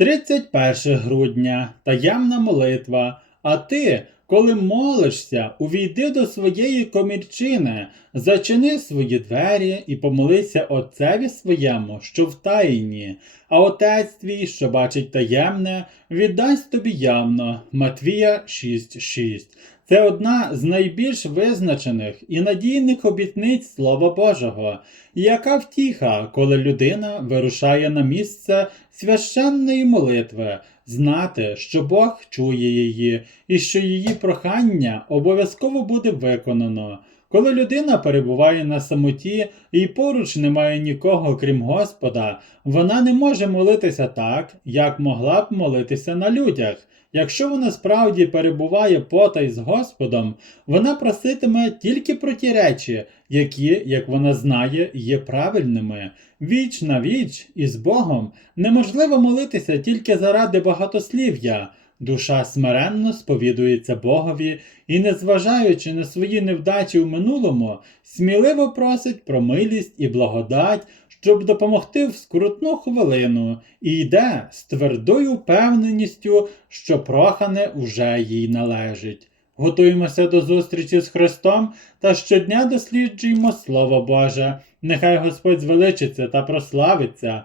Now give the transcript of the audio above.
31 грудня таємна молитва. А ти, коли молишся, увійди до своєї комірчини, зачини свої двері і помолися Отцеві своєму, що в таїні, а Отець твій, що бачить таємне, віддасть тобі явно. Матвія 6.6. Це одна з найбільш визначених і надійних обітниць Слова Божого. Яка втіха, коли людина вирушає на місце священної молитви, знати, що Бог чує її і що її прохання обов'язково буде виконано. Коли людина перебуває на самоті і поруч немає нікого, крім Господа, вона не може молитися так, як могла б молитися на людях. Якщо вона справді перебуває потай з Господом, вона проситиме тільки про ті речі, які, як вона знає, є правильними. Віч на віч із Богом неможливо молитися тільки заради багатослів'я. Душа смиренно сповідується Богові і, незважаючи на свої невдачі в минулому, сміливо просить про милість і благодать, щоб допомогти в скрутну хвилину, і йде з твердою впевненістю, що прохане уже їй належить. Готуємося до зустрічі з Христом та щодня досліджуємо Слово Боже. Нехай Господь звеличиться та прославиться